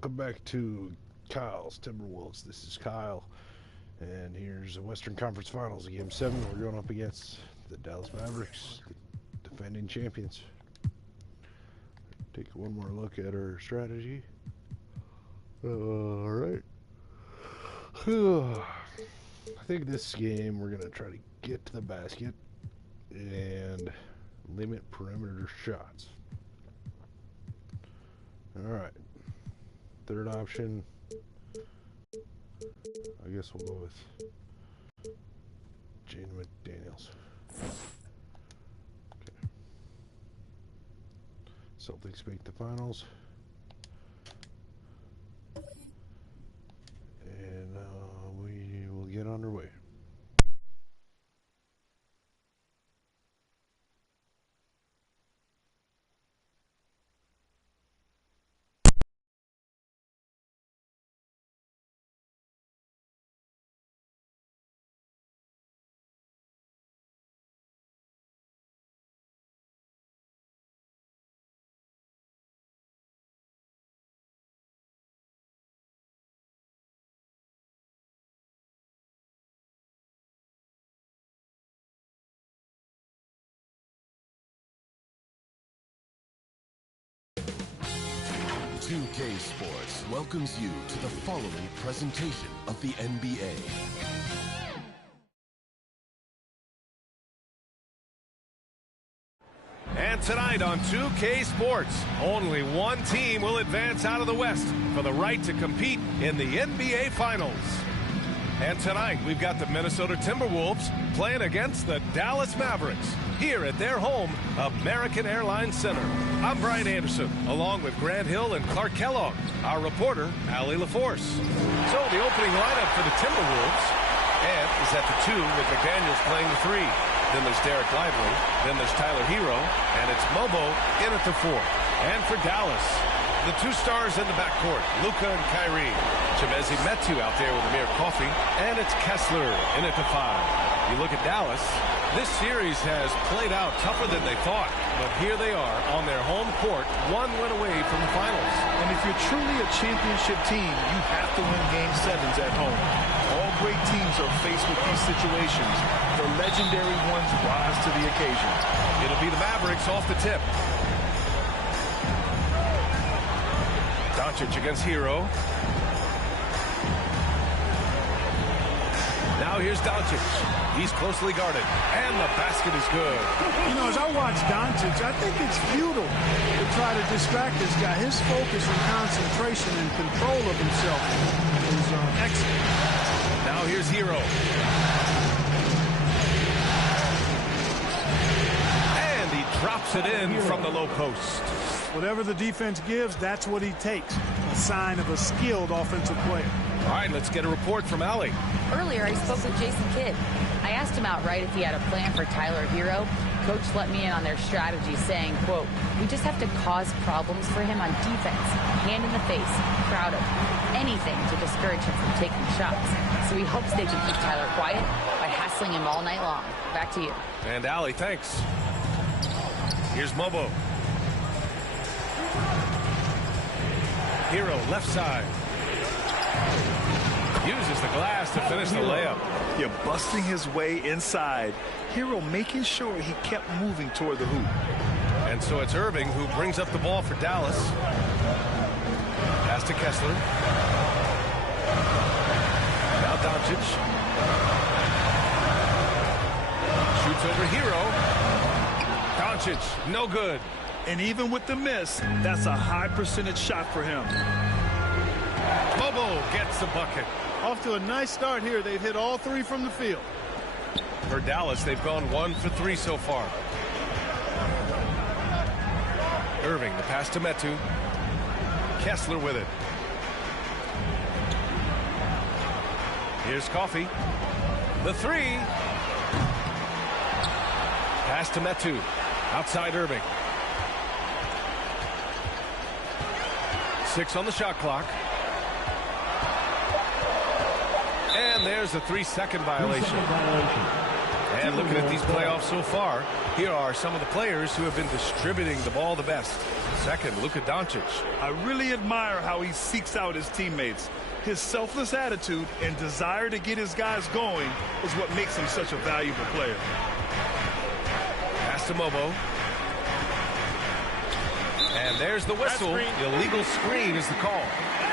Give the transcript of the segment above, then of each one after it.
welcome back to Kyle's Timberwolves. This is Kyle, and here's the Western Conference Finals, Game 7. We're going up against the Dallas Mavericks, the defending champions. Take one more look at our strategy. Alright. I think this game we're going to try to get to the basket and limit perimeter shots. Alright. Third option, I guess we'll go with Jane McDaniels. Okay. Celtics make the finals. And we will get underway. UK Sports welcomes you to the following presentation of the NBA. And tonight on 2K Sports, only one team will advance out of the West for the right to compete in the NBA Finals. And tonight, we've got the Minnesota Timberwolves playing against the Dallas Mavericks here at their home, American Airlines Center. I'm Brian Anderson, along with Grant Hill and Clark Kellogg, our reporter, Allie LaForce. So the opening lineup for the Timberwolves is at the 2 with McDaniels playing the 3. Then there's Derek Lively, then there's Tyler Hero, and it's Mobo in at the 4. And for Dallas, the 2 stars in the backcourt, Luka and Kyrie. Chimezi Metu out there with Amir Coffey, and it's Kessler in at the 5. You look at Dallas, this series has played out tougher than they thought, but here they are on their home court, 1 win away from the finals. And if you're truly a championship team, you have to win Game 7s at home. All great teams are faced with these situations. The legendary ones rise to the occasion. It'll be the Mavericks off the tip. Doncic against Hero. Now here's Doncic. He's closely guarded, and the basket is good. You know, as I watch Doncic, I think it's futile to try to distract this guy. His focus and concentration and control of himself is excellent. Now here's Hero. And he drops it in from the low post. Whatever the defense gives, that's what he takes. A sign of a skilled offensive player. All right, let's get a report from Allie. Earlier, I spoke with Jason Kidd. I asked him outright if he had a plan for Tyler Hero. Coach let me in on their strategy, saying, quote, "We just have to cause problems for him on defense. Hand in the face, crowd him, anything to discourage him from taking shots. So he hopes they can keep Tyler quiet by hassling him all night long." Back to you. And Allie, thanks. Here's Mobo. Hero, left side. Uses the glass to finish the layup. You're busting his way inside. Hero making sure he kept moving toward the hoop. And so it's Irving who brings up the ball for Dallas. Pass to Kessler. Now Doncic. Shoots over Hero. Doncic, no good. And even with the miss, that's a high percentage shot for him. Bobo gets the bucket. Off to a nice start here. They've hit all 3 from the field. For Dallas, they've gone 1 for 3 so far. Irving, the pass to Metu. Kessler with it. Here's Coffey. The 3. Pass to Metu. Outside Irving. 6 on the shot clock. And there's a 3-second violation. And looking at these playoffs so far, here are some of the players who have been distributing the ball the best. Second, Luka Doncic. I really admire how he seeks out his teammates. His selfless attitude and desire to get his guys going is what makes him such a valuable player. Pass to Mobo. And there's the whistle. Illegal screen is the call.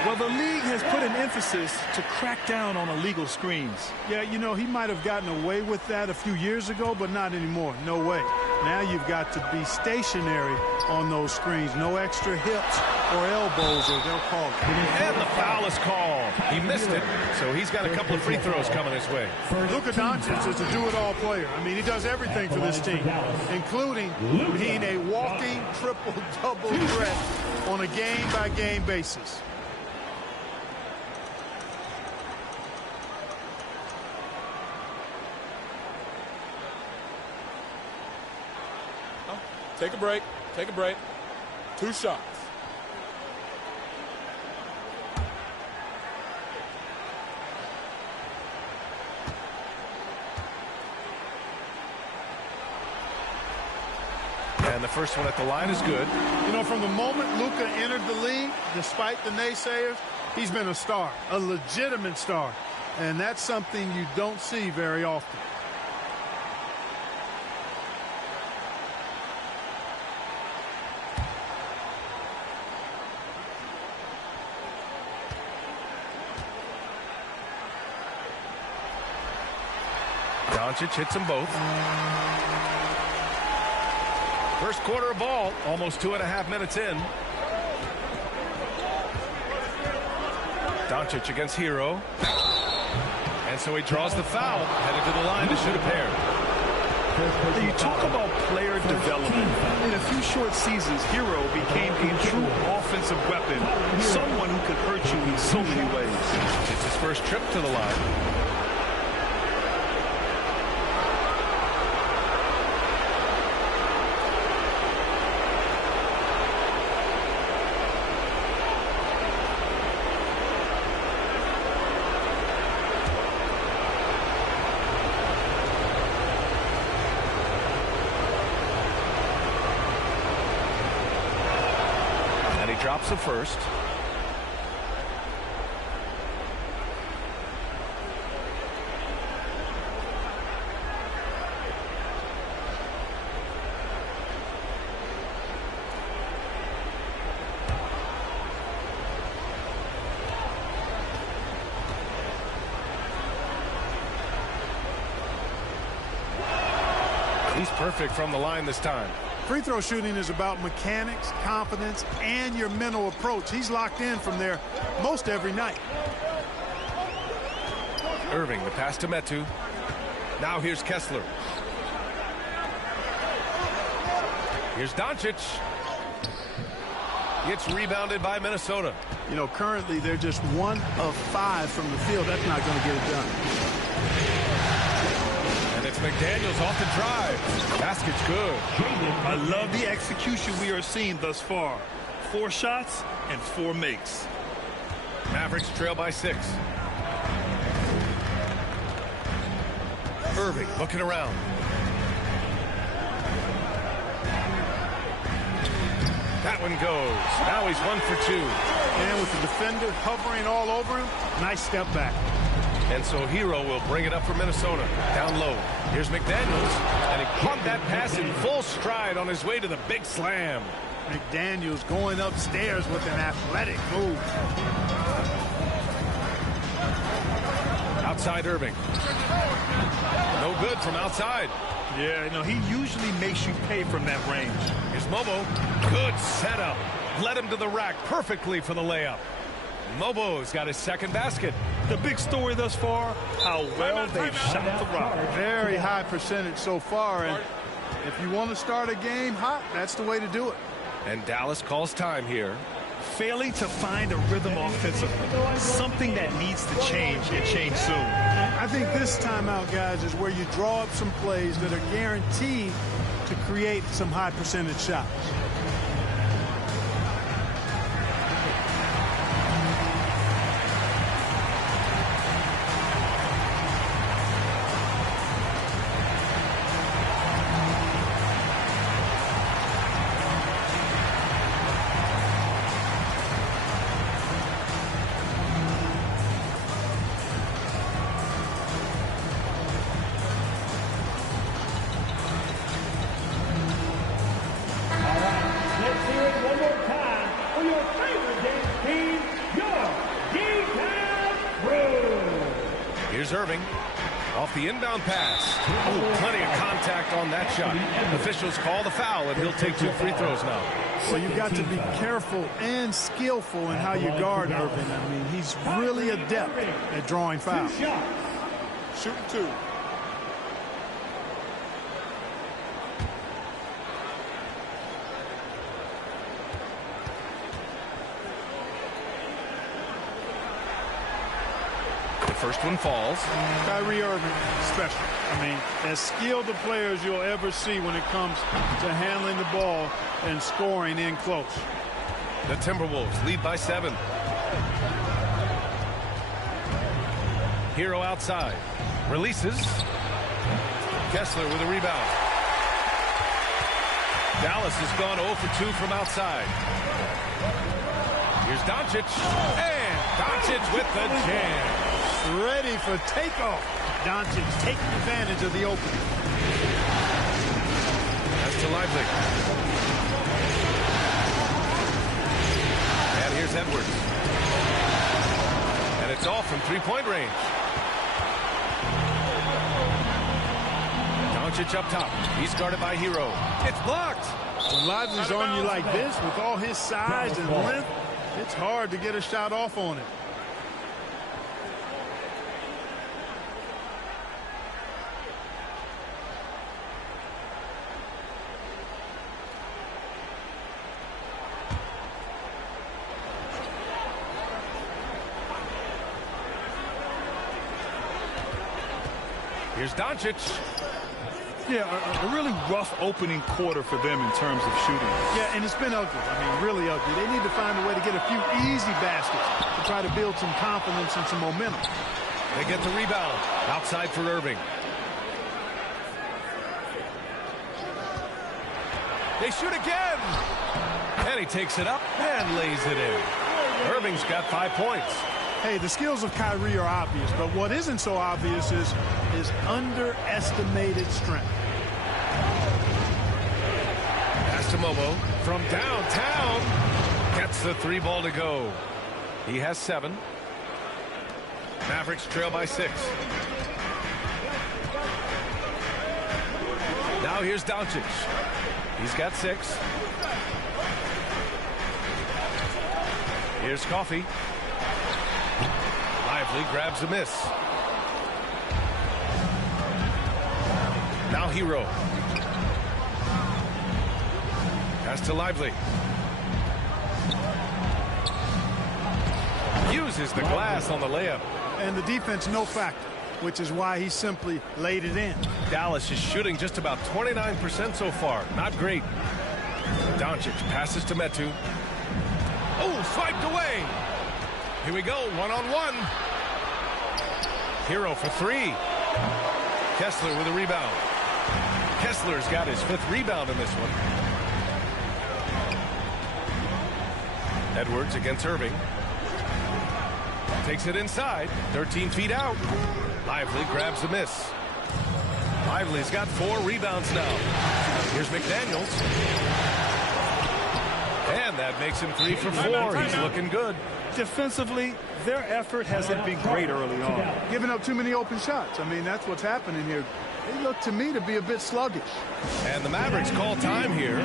Well, the league has put an emphasis to crack down on illegal screens. Yeah, you know, he might have gotten away with that a few years ago, but not anymore. No way. Now you've got to be stationary on those screens. No extra hips or elbows, or they'll call it. And the foul is called. He missed it, so he's got a couple of free throws coming his way. Luka Doncic is a do-it-all player. I mean, he does everything for this team, including being a walking triple-double threat on a game-by-game basis. Take a break. Take a break. 2 shots. And the first one at the line is good. You know, from the moment Luka entered the league, despite the naysayers, he's been a star, a legitimate star. And that's something you don't see very often. Doncic hits them both. First quarter of ball, almost 2.5 minutes in. Doncic against Hero. And so he draws the foul, headed to the line to shoot a pair. You talk about player development. In a few short seasons, Hero became a true offensive weapon, someone who could hurt you in so many ways. It's his first trip to the line. Drops the first. He's perfect from the line this time. Free throw shooting is about mechanics, confidence, and your mental approach. He's locked in from there most every night. Irving, the pass to Metu. Now here's Kessler. Here's Doncic. It's rebounded by Minnesota. You know, currently they're just 1 of 5 from the field. That's not going to get it done. And it's McDaniels off the drive. Basket's good. I love the execution we are seeing thus far. 4 shots and 4 makes. Mavericks trail by 6. Irving looking around. That one goes. Now he's 1 for 2. And with the defender hovering all over him, nice step back. And so Hero will bring it up for Minnesota. Down low. Here's McDaniels. And he caught that pass in full stride on his way to the big slam. McDaniels going upstairs with an athletic move. Outside Irving. No good from outside. Yeah, you know, he usually makes you pay from that range. Here's Mobo. Good setup. Led him to the rack perfectly for the layup. Mobo's got his second basket. The big story thus far, how well they've shot the rock. Very high percentage so far, and if you want to start a game hot, that's the way to do it. And Dallas calls time here. Failing to find a rhythm offensively, something that needs to change and change soon. I think this timeout, guys, is where you draw up some plays that are guaranteed to create some high percentage shots. Here's Irving. Off the inbound pass. Ooh, plenty of contact on that shot. Officials call the foul, and he'll take 2 free throws now. Well, you've got to be careful and skillful in how you guard Irving. I mean, he's really adept at drawing fouls. Shooting 2. First one falls. Kyrie Irving, special. I mean, as skilled a player as you'll ever see when it comes to handling the ball and scoring in close. The Timberwolves lead by 7. Hero outside. Releases. Kessler with a rebound. Dallas has gone 0 for 2 from outside. Here's Doncic. And Doncic with the jam. Ready for takeoff. Doncic taking advantage of the opening. That's to Lively. And here's Edwards. And it's off from 3-point range. Doncic up top. He's guarded by Hero. It's blocked. When Lively's on you like this, with all his size and length, it's hard to get a shot off on it. Here's Doncic. Yeah, a really rough opening quarter for them in terms of shooting. Yeah, and it's been ugly. I mean, really ugly. They need to find a way to get a few easy baskets to try to build some confidence and some momentum. They get the rebound. Outside for Irving. They shoot again. And he takes it up and lays it in. Irving's got 5 points. Hey, the skills of Kyrie are obvious, but what isn't so obvious is his underestimated strength. Pass to Momo from downtown. Gets the 3 ball to go. He has 7. Mavericks trail by 6. Now here's Doncic. He's got 6. Here's Coffey. Lively grabs a miss. Now Hero. Pass to Lively. Uses the glass on the layup. And the defense no factor, which is why he simply laid it in. Dallas is shooting just about 29% so far. Not great. Doncic passes to Metu. Oh, swiped away. Here we go, 1-on-1. Hero for 3. Kessler with a rebound. Kessler's got his 5th rebound in this one. Edwards against Irving. Takes it inside, 13 feet out. Lively grabs the miss. Lively's got 4 rebounds now. Here's McDaniels. And that makes him 3 for 4. He's looking good. Defensively, their effort hasn't been great early on. Giving up too many open shots. I mean, that's what's happening here. They look to me to be a bit sluggish. And the Mavericks call time here.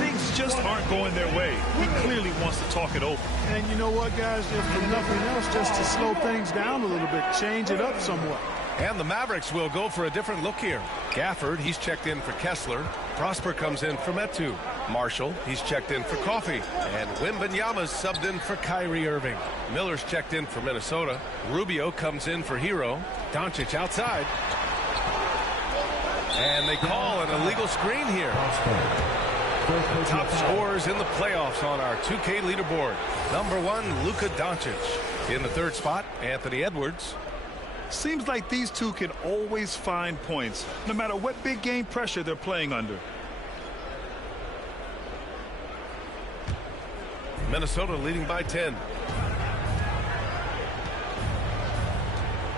Things just aren't going their way. He clearly wants to talk it over. And you know what, guys? If for nothing else, just to slow things down a little bit, change it up somewhat. And the Mavericks will go for a different look here. Gafford, he's checked in for Kessler. Prosper comes in for Metu. Marshall, he's checked in for Coffey. And Wembanyama's subbed in for Kyrie Irving. Miller's checked in for Minnesota. Rubio comes in for Hero. Doncic outside. And they call an illegal screen here. Top scorers in the playoffs on our 2K leaderboard. Number 1, Luka Doncic. In the 3rd spot, Anthony Edwards. Seems like these two can always find points, no matter what big game pressure they're playing under. Minnesota leading by 10.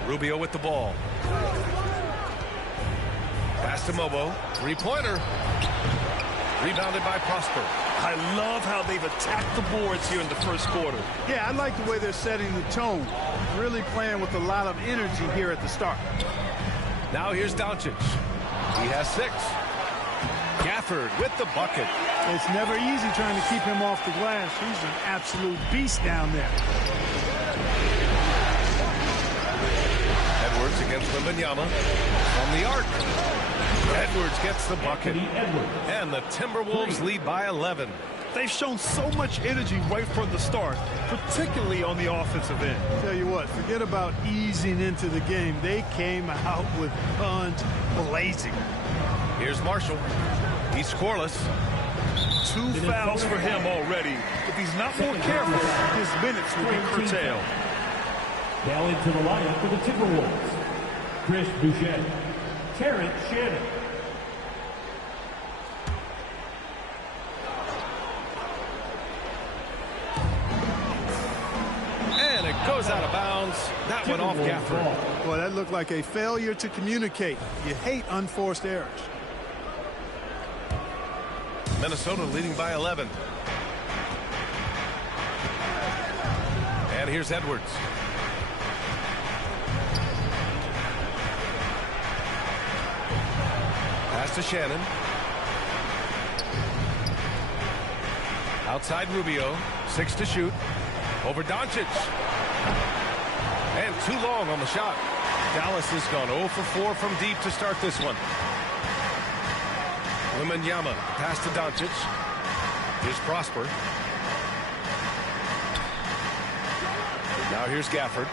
Rubio with the ball. Pass to Mobo. 3-pointer. Rebounded by Prosper. I love how they've attacked the boards here in the first quarter. Yeah, I like the way they're setting the tone. Really playing with a lot of energy here at the start. Now here's Doncic. He has 6. Gafford with the bucket. It's never easy trying to keep him off the glass. He's an absolute beast down there. Edwards against Wembanyama from the arc. Edwards gets the bucket. And the Timberwolves lead by 11. They've shown so much energy right from the start, particularly on the offensive end. Tell you what, forget about easing into the game. They came out with guns blazing. Here's Marshall. He's scoreless. 2 fouls for him already. If he's not more careful, his minutes will be curtailed. Now into the lineup for the Timberwolves. Chris Boucher, Terrence Shannon. And it goes out of bounds. That went off Gafford. Boy, that looked like a failure to communicate. You hate unforced errors. Minnesota leading by 11. And here's Edwards. Pass to Shannon. Outside Rubio. 6 to shoot. Over Doncic. And too long on the shot. Dallas has gone 0 for 4 from deep to start this one. Wembanyama pass to Doncic. Here's Prosper. Now here's Gafford.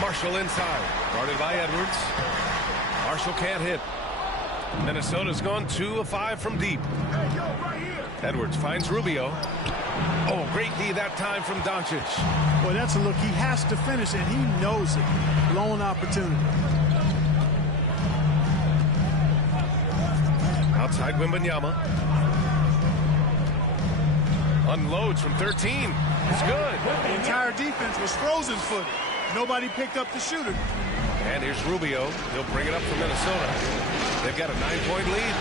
Marshall inside. Guarded by Edwards. Marshall can't hit. Minnesota's gone 2 of 5 from deep. Edwards finds Rubio. Oh, great D that time from Doncic. Boy, that's a look he has to finish, and he knows it. Blown opportunity. Outside Wembanyama. Unloads from 13. It's good. The entire defense was frozen-footed. Nobody picked up the shooter. And here's Rubio. He'll bring it up for Minnesota. They've got a 9-point lead.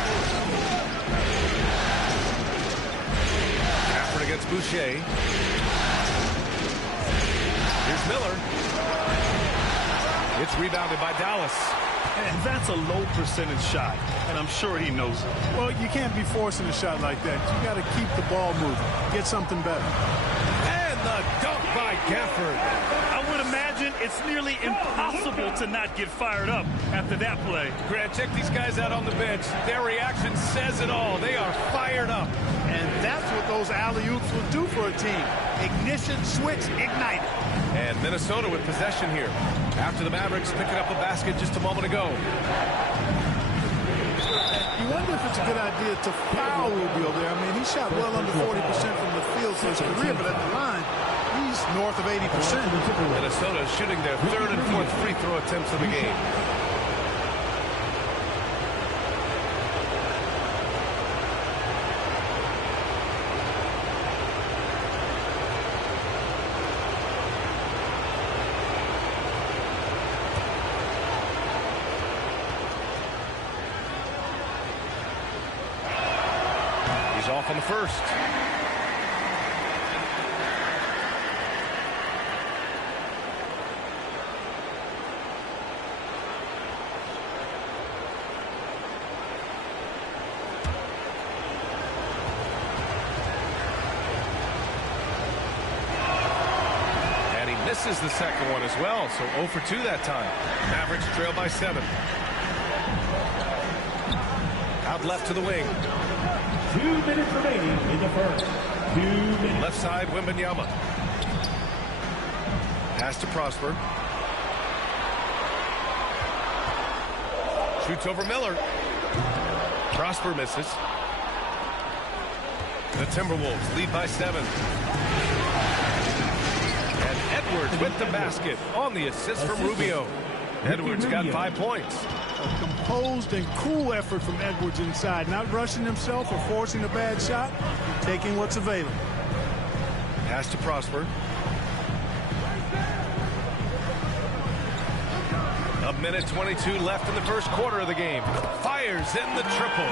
Gafford against Boucher. Here's Miller. It's rebounded by Dallas. And that's a low percentage shot, and I'm sure he knows it. Well, you can't be forcing a shot like that. You got to keep the ball moving. Get something better. And the dunk by Gafford. I would imagine it's nearly impossible to not get fired up after that play. Grant, check these guys out on the bench. Their reaction says it all. They are fired up. And that's what those alley-oops will do for a team. Ignition, switch, ignite. And Minnesota with possession here. After the Mavericks picking up a basket just a moment ago. You wonder if it's a good idea to foul Rubio there. I mean, he shot well under 40% from the field for his career, but at the line, he's north of 80%. Minnesota shooting their 3rd and 4th free throw attempts of the game. Off on the first. And he misses the second one as well, so 0 for 2 that time. Mavericks trail by 7. Out left to the wing. 2 minutes remaining in the first. 2 minutes. Left side, Wembanyama. Pass to Prosper. Shoots over Miller. Prosper misses. The Timberwolves lead by 7. And Edwards with the basket on the assist from Rubio. Edwards got 5 points. A composed and cool effort from Edwards inside, not rushing himself or forcing a bad shot, taking what's available. Pass to Prosper. A minute 22 left in the first quarter of the game. Fires in the triple.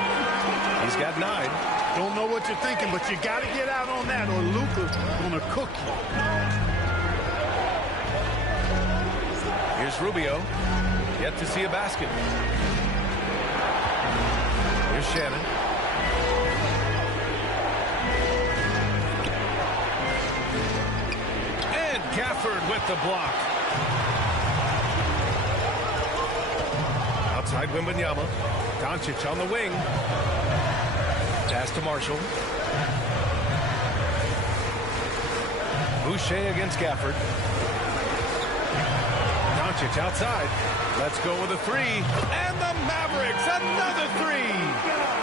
He's got 9. Don't know what you're thinking, but you got to get out on that or Luka's going to cook you. Here's Rubio. Yet to see a basket. Here's Shannon. And Gafford with the block. Outside Wembanyama. Doncic on the wing. Pass to Marshall. Boucher against Gafford. Doncic outside. Let's go with a 3. And the Mavericks, another 3.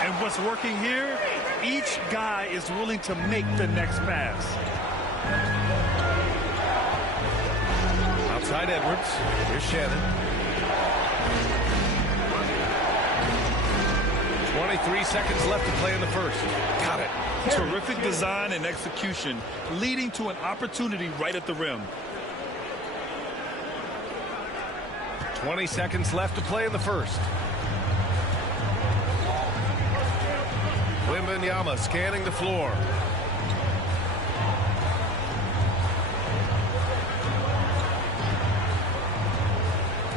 And what's working here, each guy is willing to make the next pass. Outside Edwards. Here's Shannon. 23 seconds left to play in the first. Got it. Terrific design and execution, leading to an opportunity right at the rim. 20 seconds left to play in the first. Wembanyama scanning the floor.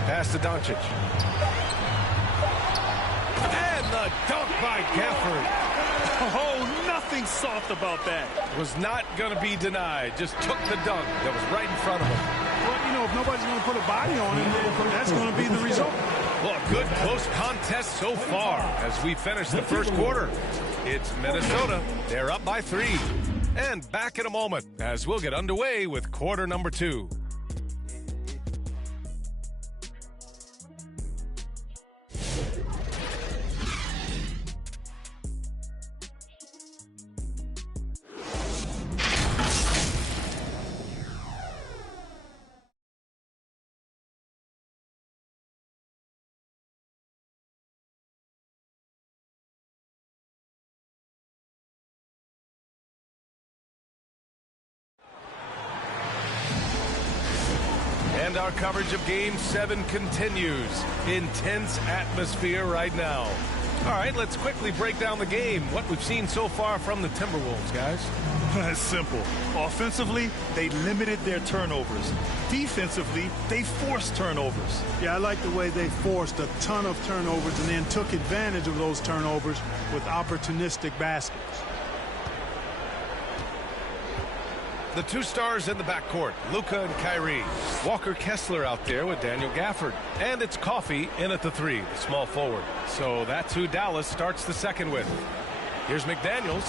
Pass to Doncic. And the dunk by Gafford. Oh, nothing soft about that. Was not going to be denied. Just took the dunk that was right in front of him. Well, you know, if nobody's going to put a body on him, that's going to be the result. Well, a good close contest so far as we finish the first quarter. It's Minnesota. They're up by 3. And back in a moment as we'll get underway with quarter number 2. And our coverage of Game 7 continues. Intense atmosphere right now. All right, let's quickly break down the game. What we've seen so far from the Timberwolves, guys. It's simple. Offensively, they limited their turnovers. Defensively, they forced turnovers. Yeah, I like the way they forced a ton of turnovers and then took advantage of those turnovers with opportunistic baskets. The 2 stars in the backcourt, Luka and Kyrie. Walker Kessler out there with Daniel Gafford. And it's Coffey in at the 3, the small forward. So that's who Dallas starts the second with. Here's McDaniels.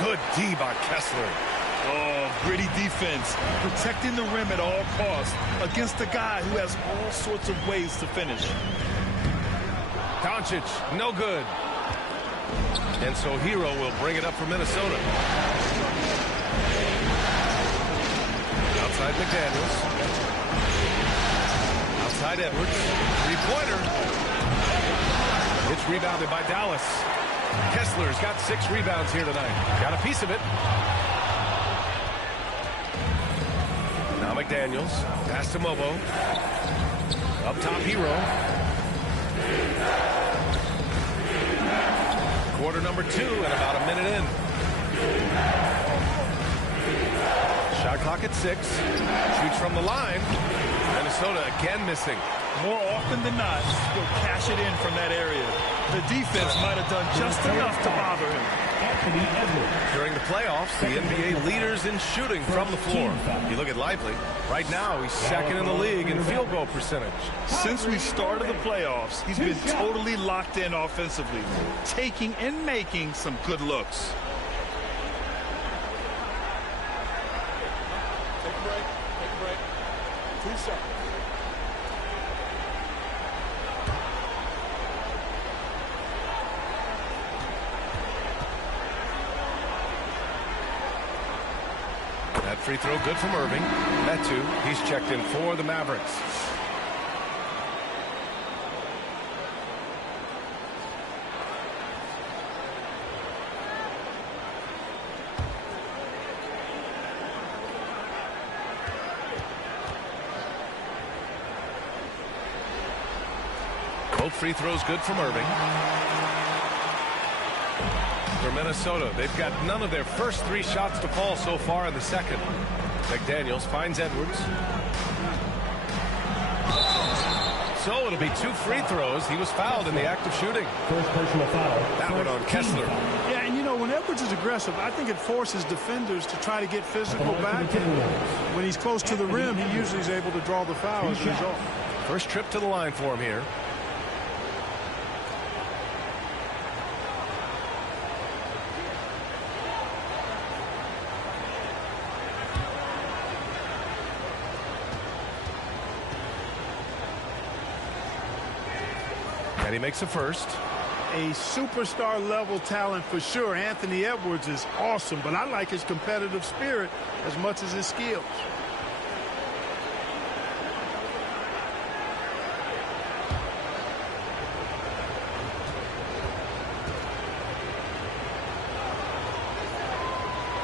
Good D by Kessler. Oh, gritty defense. Protecting the rim at all costs against a guy who has all sorts of ways to finish. Doncic, no good. And so Hero will bring it up for Minnesota. Outside McDaniels. Outside Edwards. 3-pointer. It's rebounded by Dallas. Kessler's got 6 rebounds here tonight. Got a piece of it. Now McDaniels. Pass to Mobo. Up top Hero. Quarter number 2 and about a minute in. Shot clock at 6. Shoots from the line. Minnesota again missing. More often than not, he'll cash it in from that area. The defense might have done just enough to bother him. During the playoffs, the NBA leaders in shooting from the floor. You look at Lively. Right now, he's second in the league in field goal percentage. Since we started the playoffs, he's been totally locked in offensively, taking and making some good looks. Take a break. Take a break. 2 seconds. That free throw good from Irving. Metu, he's checked in for the Mavericks. Both free throws good from Irving. For Minnesota, they've got none of their first 3 shots to fall so far in the second. McDaniels finds Edwards. So it'll be 2 free throws. He was fouled in the act of shooting. First personal foul. That one on Kessler. Yeah, and you know, when Edwards is aggressive, I think it forces defenders to try to get physical back. When he's close to the rim, he usually is able to draw the foul as a result. First trip to the line for him here. And he makes a first. A superstar level talent for sure. Anthony Edwards is awesome, but I like his competitive spirit as much as his skills.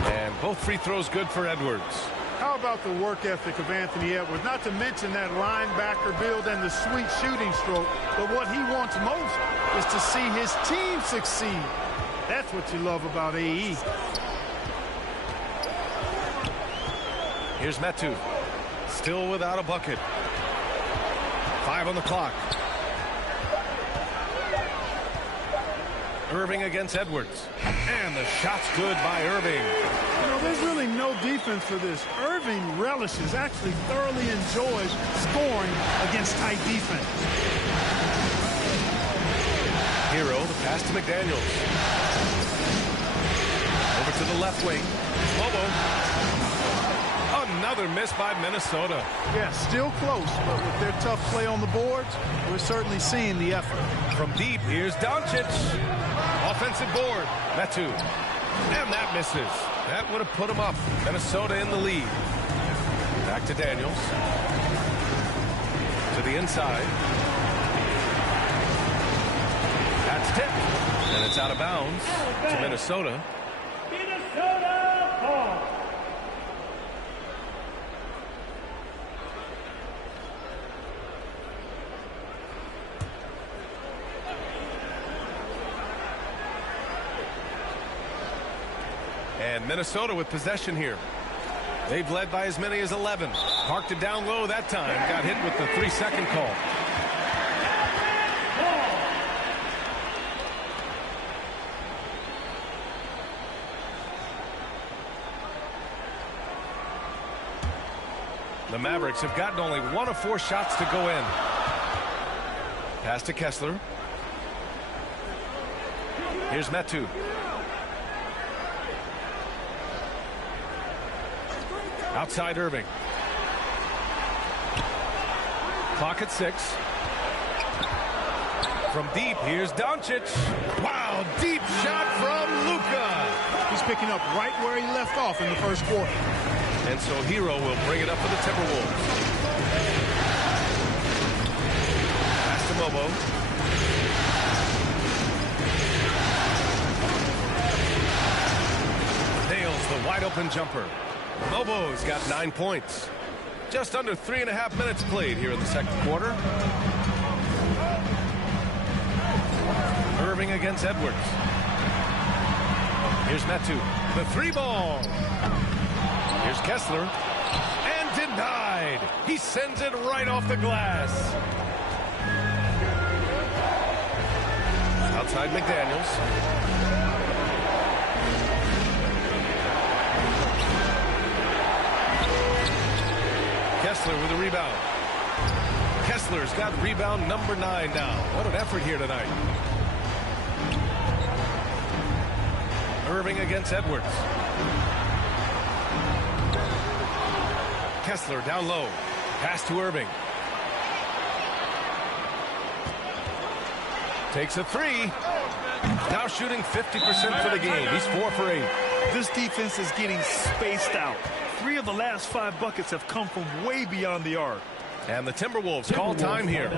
And both free throws good for Edwards. How about the work ethic of Anthony Edwards? Not to mention that linebacker build and the sweet shooting stroke. But what he wants most is to see his team succeed. That's what you love about AE. Here's Metu. Still without a bucket. 5 on the clock. Irving against Edwards. And the shot's good by Irving. You know, there's really no defense for this. Irving relishes, actually thoroughly enjoys scoring against tight defense. Hero, the pass to McDaniels. Over to the left wing. Lobo. Another miss by Minnesota. Yeah, still close, but with their tough play on the boards, we're certainly seeing the effort. From deep, here's Doncic. Offensive board. Metu. And that misses. That would have put him up. Minnesota in the lead. Back to Daniels. To the inside. That's tipped. And it's out of bounds to Minnesota. Minnesota ball. And Minnesota with possession here. They've led by as many as 11. Parked it down low that time. Got hit with the 3-second call. The Mavericks have gotten only 1 of 4 shots to go in. Pass to Kessler. Here's Metu. Outside Irving. Clock at 6. From deep, here's Doncic. Wow, deep shot from Luka. He's picking up right where he left off in the first quarter. And so Hero will bring it up for the Timberwolves. Pass to Mobo. Nails the wide open jumper. Mobo's got 9 points. Just under 3.5 minutes played here in the second quarter. Irving against Edwards. Here's Metu. The 3-ball. Here's Kessler. And denied. He sends it right off the glass. Outside McDaniels. Kessler with a rebound. Kessler's got rebound number 9 now. What an effort here tonight. Irving against Edwards. Kessler down low. Pass to Irving. Takes a 3. Now shooting 50% for the game. He's 4 for 8. This defense is getting spaced out. 3 of the last 5 buckets have come from way beyond the arc. And the Timberwolves call time here. The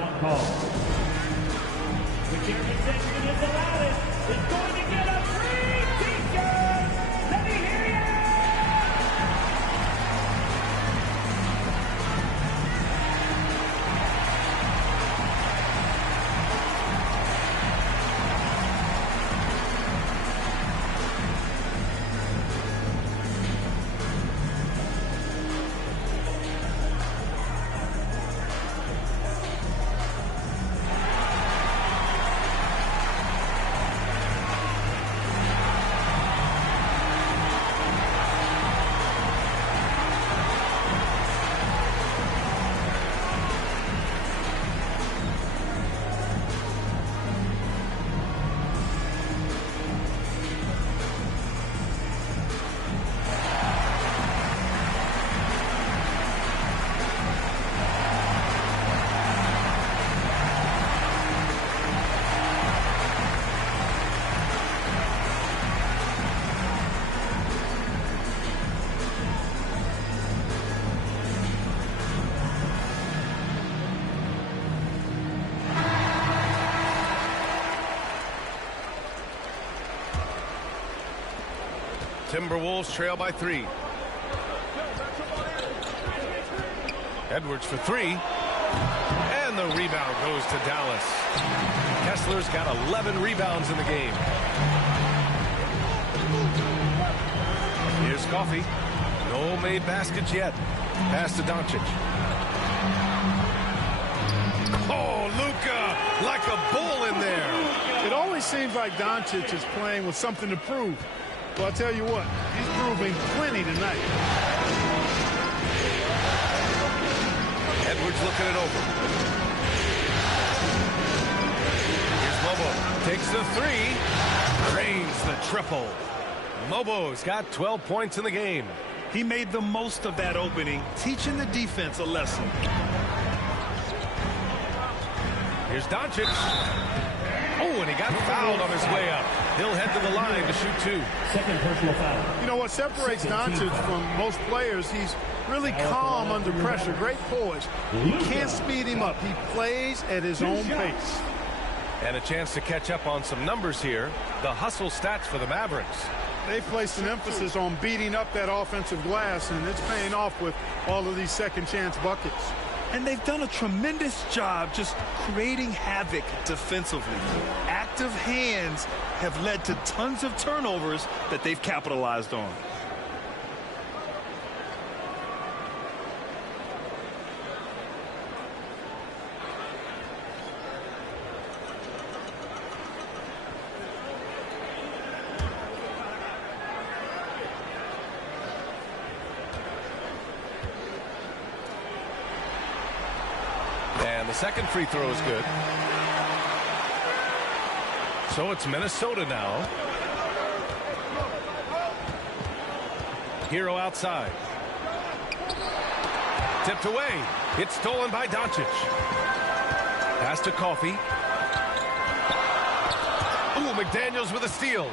chairman says he is allowed it. He's going to get a free t-shirt. Let me hear ya! Timberwolves trail by 3. Edwards for 3. And the rebound goes to Dallas. Kessler's got 11 rebounds in the game. Here's Coffey. No made baskets yet. Pass to Doncic. Oh, Luka, like a bull in there. It always seems like Doncic is playing with something to prove. Well, I'll tell you what, he's proving plenty tonight. Edwards looking it over. Here's Mobo. Takes the 3. Drains the triple. Mobo's got 12 points in the game. He made the most of that opening, teaching the defense a lesson. Here's Doncic. Oh, and he got fouled on his way up. He'll head to the line to shoot 2. Second personal foul. You know what separates Doncic from most players? He's really calm under pressure. Great poise. You can't speed him up. He plays at his own pace. And a chance to catch up on some numbers here. The hustle stats for the Mavericks. They've placed an emphasis on beating up that offensive glass, and it's paying off with all of these second chance buckets. And they've done a tremendous job just creating havoc defensively. Active hands have led to tons of turnovers that they've capitalized on. And the second free throw is good. So it's Minnesota now. Hero outside. Tipped away. It's stolen by Doncic. Pass to Coffey. Ooh, McDaniels with a steal.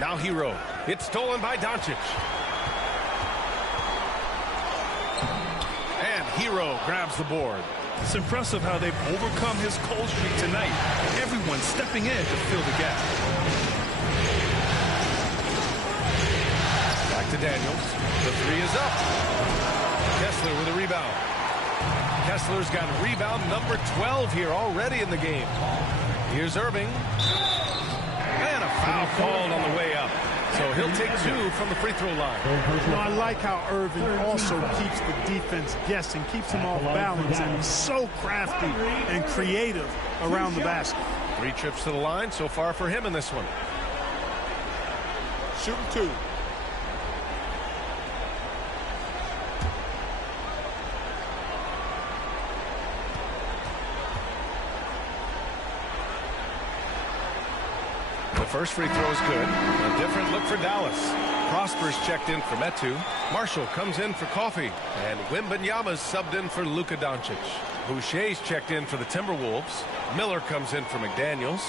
Now Hero. It's stolen by Doncic. And Hero grabs the board. It's impressive how they've overcome his cold streak tonight. Everyone stepping in to fill the gap. Back to Daniels. The 3 is up. Kessler with a rebound. Kessler's got rebound number 12 here already in the game. Here's Irving. And a foul called on the way up. So he'll take 2 from the free throw line. You know, I like how Irving also keeps the defense guessing, keeps them off balance, and he's so crafty and creative around the basket. 3 trips to the line so far for him in this one. Shooting 2. The first free throw is good. A different look for Dallas. Prosper's checked in for Metu. Marshall comes in for Coffey. And Wembanyama's subbed in for Luka Doncic. Boucher's checked in for the Timberwolves. Miller comes in for McDaniels.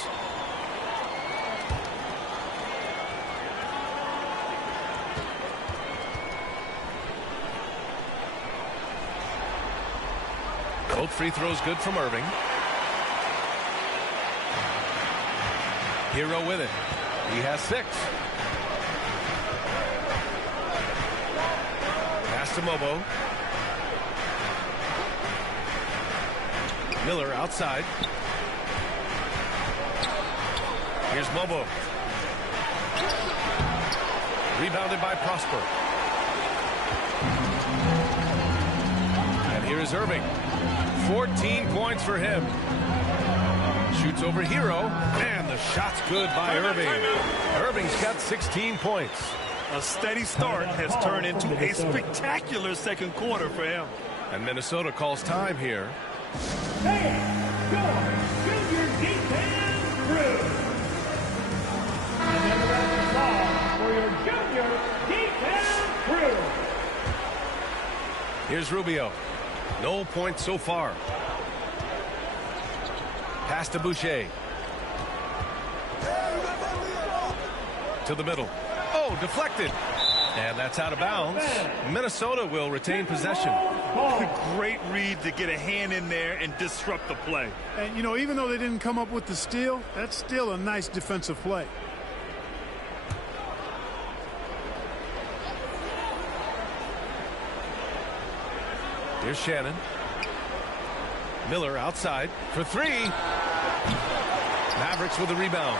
Both free throws good from Irving. Hero with it. He has 6. Pass to Mobo. Miller outside. Here's Mobo. Rebounded by Prosper. And here is Irving. 14 points for him. Shoots over Hero, and the shot's good by Irving. Irving's got 16 points. A steady start has turned into a spectacular second quarter for him. And Minnesota calls time here. Hey, your junior defense crew. Another round of applause for your junior defense crew. Here's Rubio. No points so far. Pass to Boucher. To the middle. Oh, deflected. And that's out of bounds. Minnesota will retain possession. Great read to get a hand in there and disrupt the play. And, you know, even though they didn't come up with the steal, that's still a nice defensive play. Here's Shannon. Miller outside for three. Mavericks with a rebound.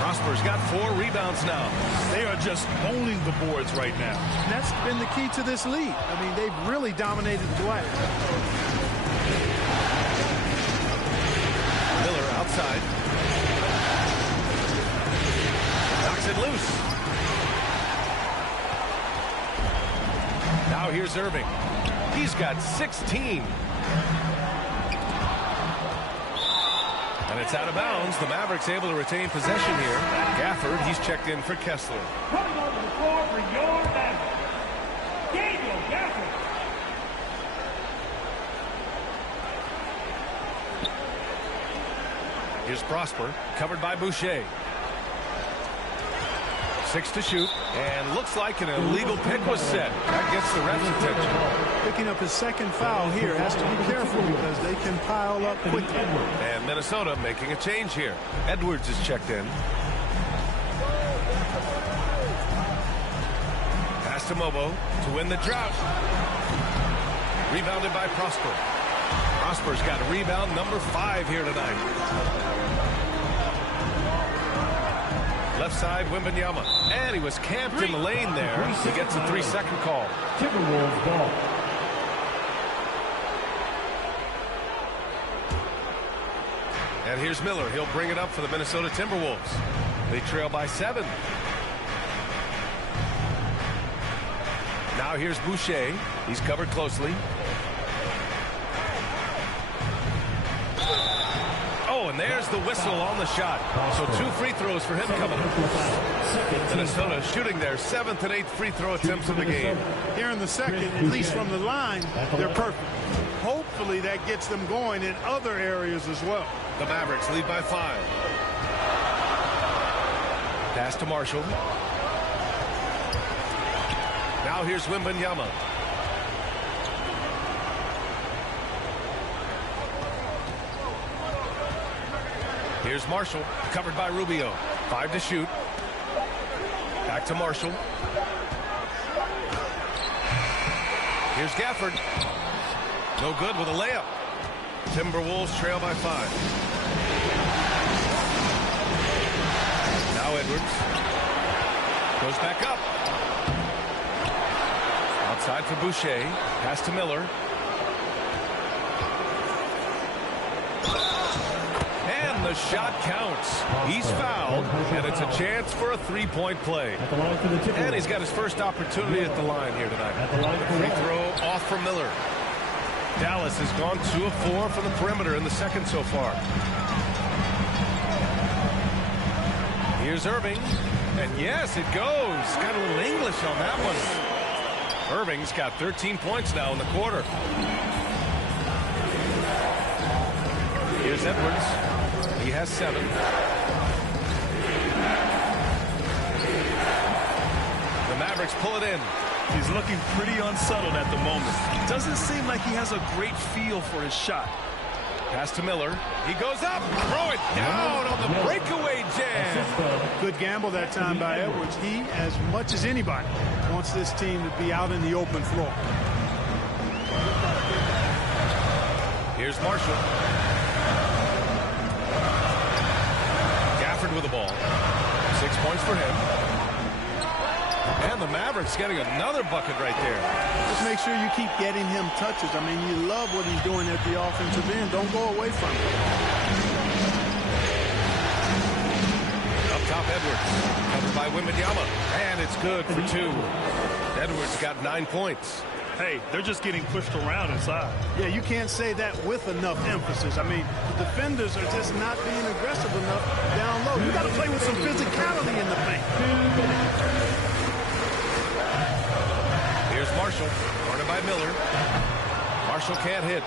Prosper's got 4 rebounds now. They are just owning the boards right now. And that's been the key to this lead. I mean, they've really dominated the glass. Miller outside. Knocks it loose. Now here's Irving. He's got 16. And it's out of bounds. The Mavericks able to retain possession here. Gafford, he's checked in for Kessler. Coming on the floor for your Mavericks, Daniel Gafford. Here's Prosper, covered by Boucher. 6 to shoot, and looks like an illegal pick was set. That gets the ref's attention. Picking up his second foul here. Has to be careful because they can pile up quickly. And Minnesota making a change here. Edwards is checked in. Pass to Mobo to win the drought. Rebounded by Prosper. Prosper's got a rebound number 5 here tonight. Left side, Wembanyama. And he was camped in the lane there. He gets a 3-second call. Timberwolves ball. And here's Miller. He'll bring it up for the Minnesota Timberwolves. They trail by 7. Now here's Boucher. He's covered closely. Oh, and there's the whistle on the shot. So 2 free throws for him coming up. Minnesota shooting their 7th and 8th free throw attempts of the game. Here in the second, at least from the line, they're perfect. Hopefully that gets them going in other areas as well. The Mavericks lead by 5. Pass to Marshall. Now here's Wembanyama. Here's Marshall, covered by Rubio. 5 to shoot. Back to Marshall. Here's Gafford. No good with a layup. Timberwolves trail by 5. Now Edwards. Goes back up. Outside for Boucher. Pass to Miller. And the shot counts. He's fouled, and it's a chance for a 3-point play. And he's got his first opportunity at the line here tonight. Free throw off for Miller. Dallas has gone 2 of 4 from the perimeter in the second so far. Here's Irving. And yes, it goes. Got a little English on that one. Irving's got 13 points now in the quarter. Here's Edwards. He has 7. The Mavericks pull it in. He's looking pretty unsettled at the moment. Doesn't seem like he has a great feel for his shot. Pass to Miller. He goes up. Throw it down on the breakaway jam. Good gamble that time by Edwards. He, as much as anybody, wants this team to be out in the open floor. Here's Marshall. Gafford with the ball. 6 points for him. And the Mavericks getting another bucket right there. Just make sure you keep getting him touches. I mean, you love what he's doing at the offensive end. Don't go away from him. Up top, Edwards. Covered by Wembanyama. And it's good for 2. Edwards got 9 points. Hey, they're just getting pushed around inside. Yeah, you can't say that with enough emphasis. I mean, the defenders are just not being aggressive enough down low. You got to play with some physicality in the paint. Here's Marshall, guarded by Miller. Marshall can't hit.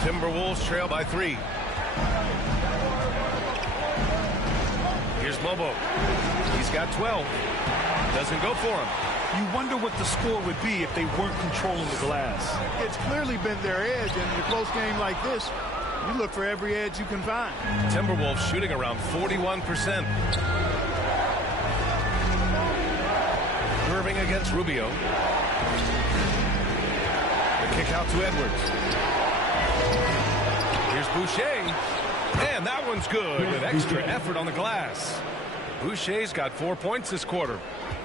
Timberwolves trail by 3. Here's Mobo. He's got 12. Doesn't go for him. You wonder what the score would be if they weren't controlling the glass. It's clearly been their edge, and in a close game like this, you look for every edge you can find. Timberwolves shooting around 41%. Irving against Rubio. The Kick out to Edwards. Here's Boucher. And that one's good with extra effort on the glass. Boucher's got 4 points this quarter.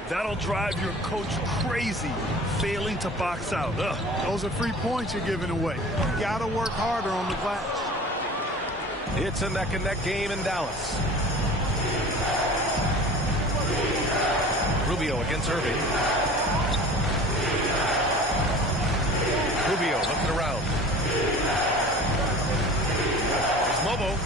That'll drive your coach crazy, failing to box out. Ugh. Those are free points you're giving away. You got to work harder on the glass. It's a neck-and-neck game in Dallas. Rubio against Irving. Rubio looking around. Here's Mobo.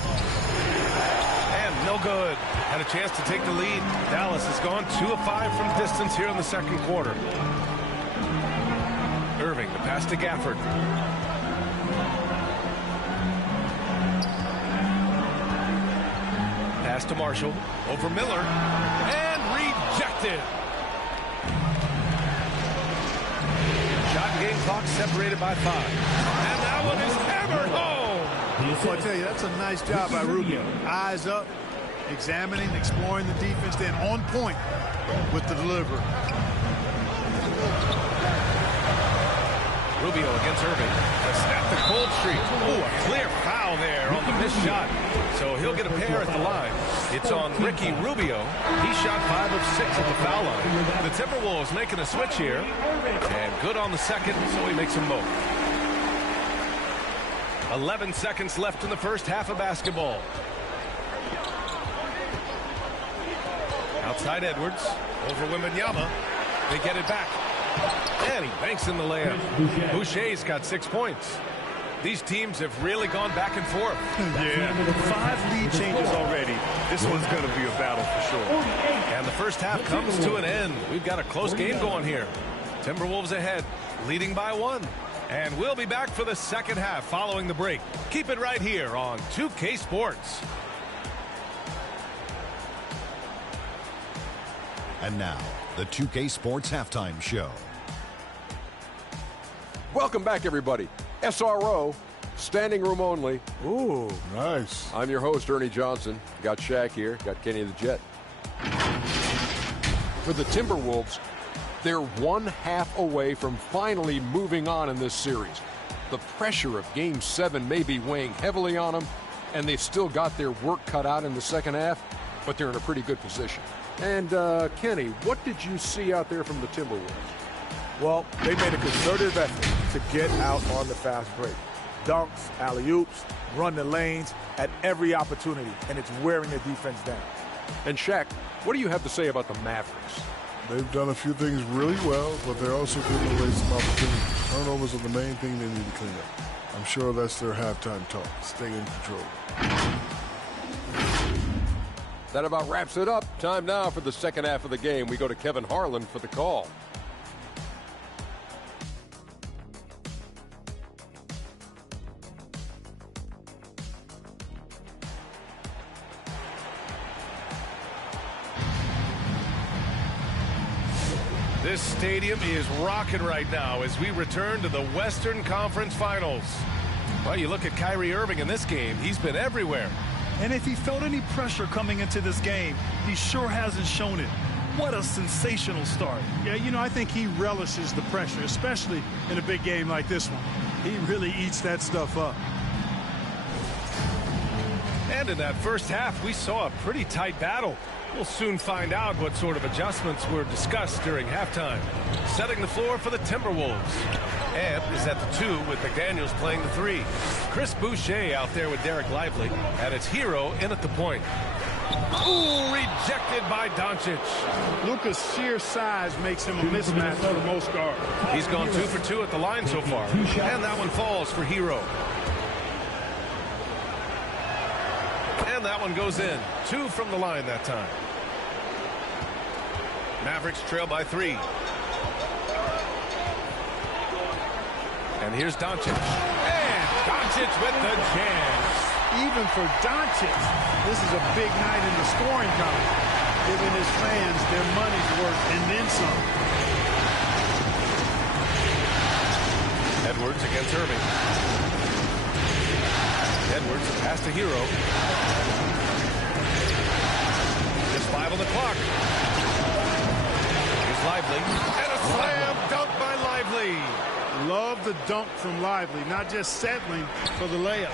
And no good. Had a chance to take the lead. Dallas has gone 2 of 5 from distance here in the second quarter. Irving, the pass to Gafford. Pass to Marshall. Over Miller. And rejected. Shot and game clock separated by 5. And that one is hammered home. Well, I tell you, that's a nice job by Rubio. Eyes up, examining, exploring the defense, then on point with the delivery. Rubio against Irving to snap the cold streak. Oh, a clear foul there on the missed shot. So he'll get a pair at the line. It's on Ricky Rubio. He shot 5 of 6 at the foul line. The Timberwolves making a switch here. And good on the second, so he makes them both. 11 seconds left in the first half of basketball. Outside Edwards. Over Wembanyama. They get it back. And he banks in the layup. Boucher's got 6 points. These teams have really gone back and forth. Yeah, 5 lead changes already. This one's going to be a battle for sure. And the first half comes to an end. We've got a close game going here. Timberwolves ahead, leading by 1. And we'll be back for the second half following the break. Keep it right here on 2K Sports. And now, the 2K Sports Halftime Show. Welcome back, everybody. SRO, standing room only. Ooh, nice. I'm your host, Ernie Johnson. Got Shaq here. Got Kenny the Jet. For the Timberwolves, they're 1/2 away from finally moving on in this series. The pressure of Game 7 may be weighing heavily on them, and they've still got their work cut out in the second half, but they're in a pretty good position. And, Kenny, what did you see out there from the Timberwolves? Well, they made a concerted effort to get out on the fast break. Dunks, alley-oops, run the lanes at every opportunity, and it's wearing the defense down. And, Shaq, what do you have to say about the Mavericks? They've done a few things really well, but they're also giving away some opportunities. Turnovers are the main thing they need to clean up. I'm sure that's their halftime talk. Stay in control. That about wraps it up. Time now for the second half of the game. We go to Kevin Harlan for the call. This stadium is rocking right now as we return to the Western Conference Finals. Well, you look at Kyrie Irving in this game. He's been everywhere. And if he felt any pressure coming into this game, he sure hasn't shown it. What a sensational start. Yeah, you know, I think he relishes the pressure, especially in a big game like this one. He really eats that stuff up. And in that first half, we saw a pretty tight battle. We'll soon find out what sort of adjustments were discussed during halftime. Setting the floor for the Timberwolves. Ant is at the 2 with McDaniels playing the 3. Chris Boucher out there with Derek Lively. And it's Hero in at the point. Ooh, rejected by Doncic. Luka's sheer size makes him a mismatch for most guards. He's gone 2 for 2 at the line so far. And that one falls for Hero. And that one goes in. 2 from the line that time. Mavericks trail by 3. And here's Doncic. And Doncic with the jam. Even for Doncic, this is a big night in the scoring column, giving his fans their money's worth and then some. Edwards against Irving. Edwards, a pass to Hero. Just 5 on the clock. Here's Lively. And a slam dunk by Lively. Love the dunk from Lively, not just settling for the layup.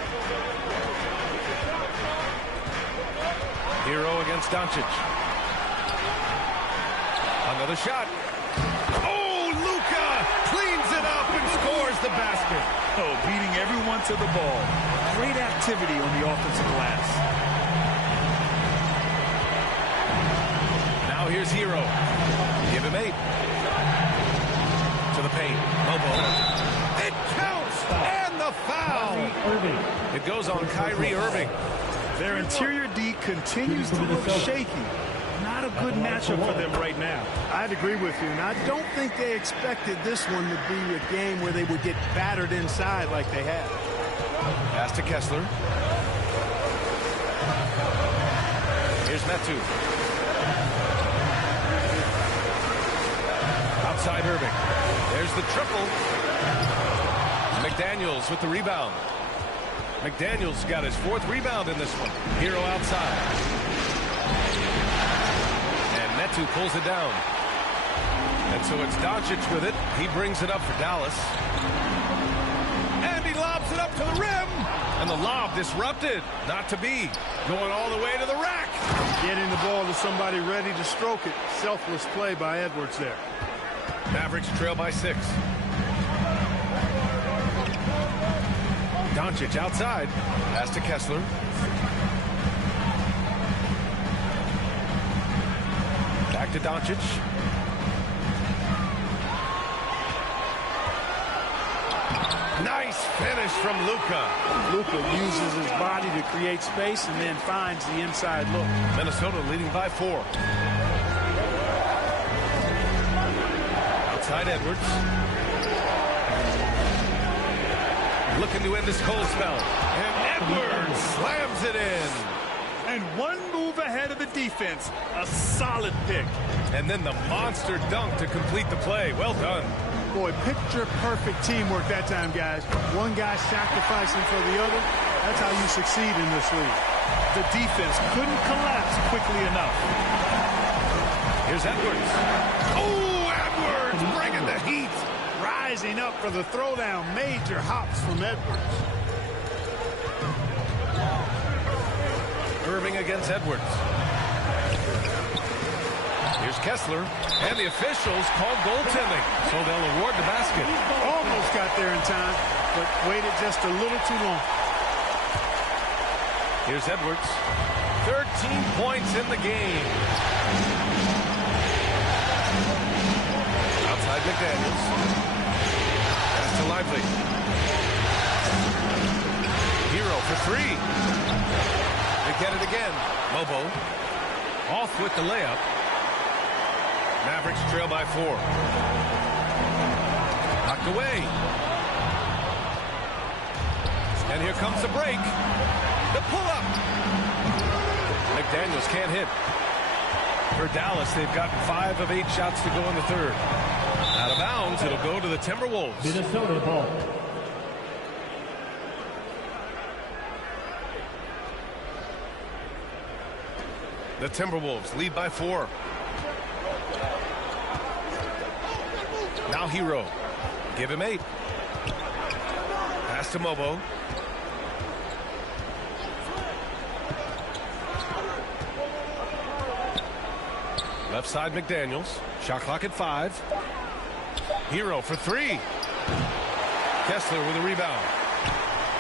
Hero against Doncic. Another shot. Oh, Luka cleans it up and scores the basket. Oh, beating everyone to the ball. Great activity on the offensive glass. Now here's Hero. Give him 8. To the paint. Mobo. It counts! And the foul! It goes on Kyrie Irving. Their interior D continues to look shaky. Not a good matchup for them right now. I'd agree with you, and I don't think they expected this one to be a game where they would get battered inside like they have. Pass to Kessler. Here's Metu. Outside Irving. There's the triple. McDaniels with the rebound. McDaniels got his 4th rebound in this one. Hero outside. And Metu pulls it down. And so it's Doncic with it. He brings it up for Dallas. And he lobs it up to the rim. And the lob disrupted. Not to be. Going all the way to the rack. Getting the ball to somebody ready to stroke it. Selfless play by Edwards there. Mavericks trail by 6. Doncic outside. Pass to Kessler. Back to Doncic. Nice finish from Luka. Luka uses his body to create space and then finds the inside look. Minnesota leading by 4. Outside Edwards. Looking to end this cold spell. And Edwards slams it in. And one move ahead of the defense. A solid pick. And then the monster dunk to complete the play. Well done. Boy, picture-perfect teamwork that time, guys. One guy sacrificing for the other. That's how you succeed in this league. The defense couldn't collapse quickly enough. Here's Edwards. Oh, Edwards bringing the heat. Rising up for the throwdown. Major hops from Edwards. Irving against Edwards. Here's Kessler. And the officials called goaltending. So they'll award the basket. Almost got there in time, but waited just a little too long. Here's Edwards. 13 points in the game. Outside McDaniels. Pass to Lively. Hero for 3. They get it again. Mobo. Off with the layup. Mavericks trail by 4. Knocked away. And here comes the break. The pull-up. McDaniels can't hit. For Dallas, they've gotten 5 of 8 shots to go in the 3rd. Out of bounds, it'll go to the Timberwolves. Minnesota ball. The Timberwolves lead by 4. Now Hero. Give him 8. Pass to Mobo. Left side McDaniels. Shot clock at 5. Hero for 3. Kessler with a rebound.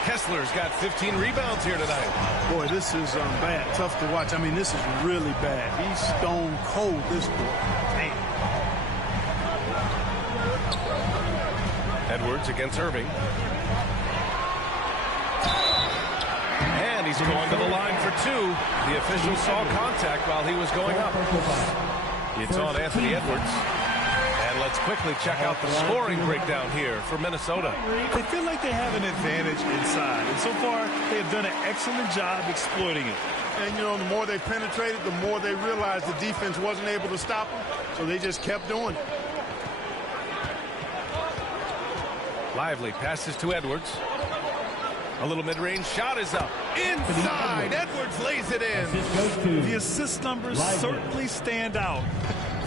Kessler's got 15 rebounds here tonight. Boy, this is bad. Tough to watch. I mean, this is really bad. He's stone cold, this boy. Man. Edwards against Irving. And he's going to the line for 2. The official saw contact while he was going up. It's on Anthony Edwards. And let's quickly check out the scoring breakdown here for Minnesota. They feel like they have an advantage inside. And so far, they have done an excellent job exploiting it. And, you know, the more they penetrated, the more they realized the defense wasn't able to stop them. So they just kept doing it. Lively passes to Edwards. A little mid-range shot is up. Inside, Edwards lays it in. The assist numbers certainly stand out.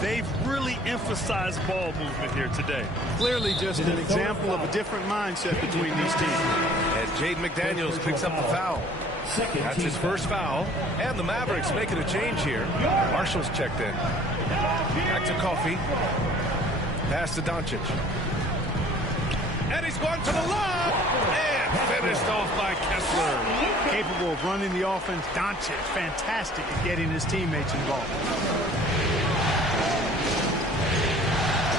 They've really emphasized ball movement here today. Clearly just an example of a different mindset between these teams. And Jaden McDaniels picks up the foul. That's his first foul. And the Mavericks making a change here. Marshall's checked in. Back to Coffey. Pass to Doncic. And he's going to the lob. And finished off by Kessler. Capable of running the offense. Doncic, fantastic at getting his teammates involved.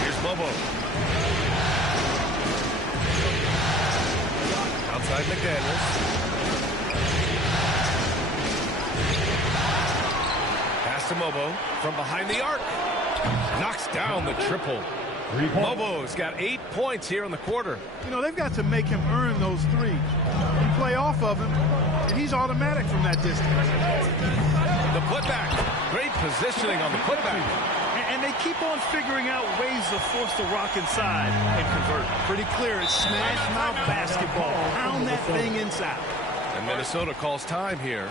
Here's Bobo. Outside McDaniels. Pass to Mobo from behind the arc. Knocks down the triple. Mobo's got 8 points here in the quarter. You know, they've got to make him earn those threes. You play off of him, and he's automatic from that distance. The putback. Great positioning on the putback. And they keep on figuring out ways to force the rock inside and convert. Pretty clear. It's smash mouth basketball. Pound that thing inside. And Minnesota calls time here.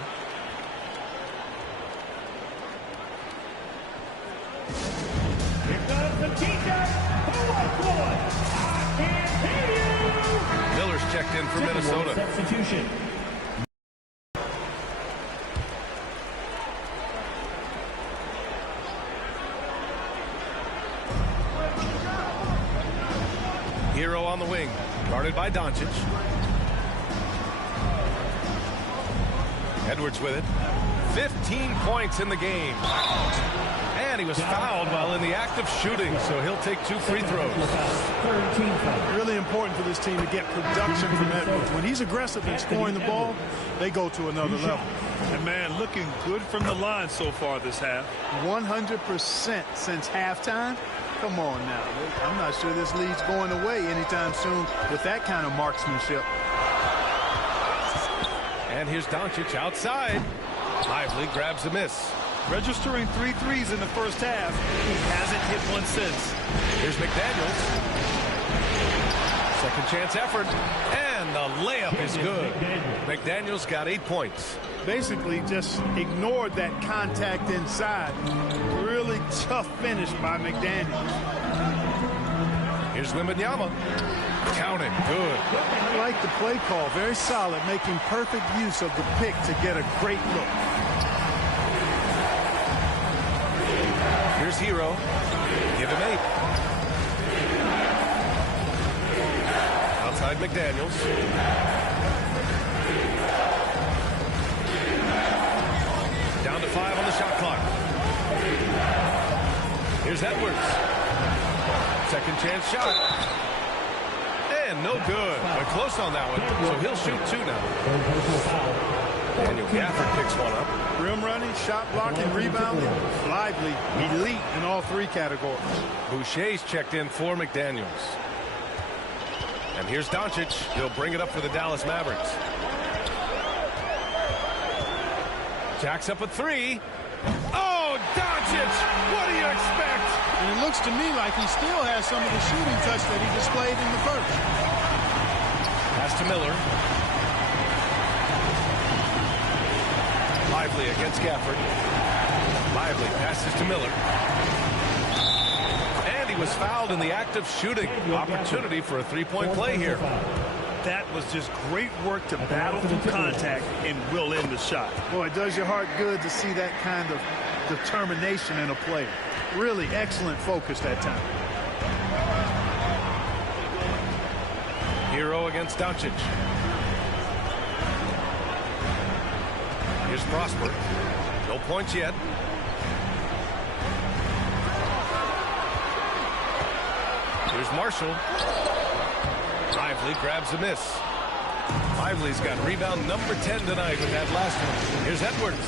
Miller's checked in for Minnesota. Substitution. Hero on the wing, guarded by Doncic. Edwards with it. 15 points in the game. And he was fouled while in the act of shooting, so he'll take 2 free throws. Really important for this team to get production from Edwards. When he's aggressive in scoring the ball, they go to another level. And, man, looking good from the line so far this half. 100% since halftime. Come on now. I'm not sure this lead's going away anytime soon with that kind of marksmanship. And here's Doncic outside. Lively grabs a miss. Registering 3 threes in the first half. He hasn't hit one since. Here's McDaniels. Second chance effort. And the layup is good. McDaniels got 8 points. Basically just ignored that contact inside. Really tough finish by McDaniels. Here's Wembanyama. Count it. Good. I like the play call. Very solid. Making perfect use of the pick to get a great look. Here's Hero. Give him 8. Outside McDaniels. Down to 5 on the shot clock. Here's Edwards. Second chance shot. And no good. But close on that one. So he'll shoot 2 now. Daniel Gafford picks one up. Rim running, shot blocking, rebounding. Lively, elite in all 3 categories. Boucher's checked in for McDaniels. And here's Doncic. He'll bring it up for the Dallas Mavericks. Jacks up a 3. Oh, Doncic! What do you expect? And it looks to me like he still has some of the shooting touch that he displayed in the first. Pass to Miller. Lively against Gafford. Lively passes to Miller. And he was fouled in the act of shooting. Opportunity for a 3-point play here. That was just great work to battle through contact and will in the shot. Boy, it does your heart good to see that kind of determination in a player. Really excellent focus that time. Hero against Doncic. Here's Prosper. No points yet. Here's Marshall. Lively grabs a miss. Lively's got rebound number 10 tonight with that last one. Here's Edwards.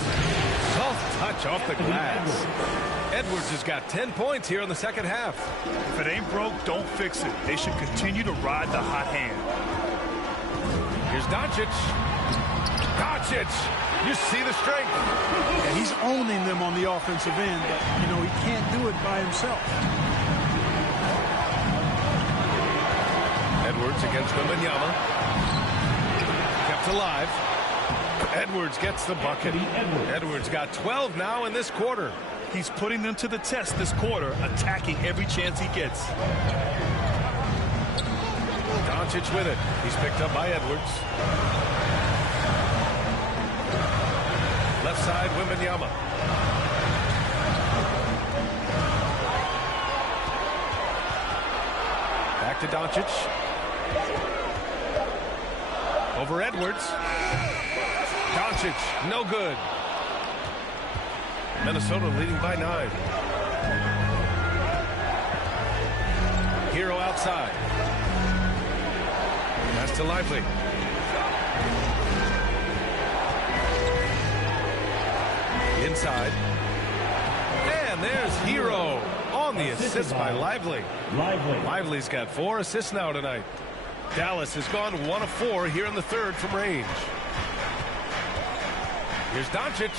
Soft touch off the glass. Edwards has got 10 points here in the second half. If it ain't broke, don't fix it. They should continue to ride the hot hand. Here's Doncic. Doncic. You see the strength. And he's owning them on the offensive end, but, you know, he can't do it by himself. Edwards against Wembanyama. Kept alive. Edwards gets the bucket. Edwards got 12 now in this quarter. He's putting them to the test this quarter, attacking every chance he gets. Doncic with it. He's picked up by Edwards. Left side, Wembanyama. Back to Doncic. Over Edwards. Doncic, no good. Minnesota leading by 9. Hero outside. Pass to Lively. Inside. And there's Hero on the assist by Lively. Lively's got 4 assists now tonight. Dallas has gone 1 of 4 here in the third from range. Here's Doncic.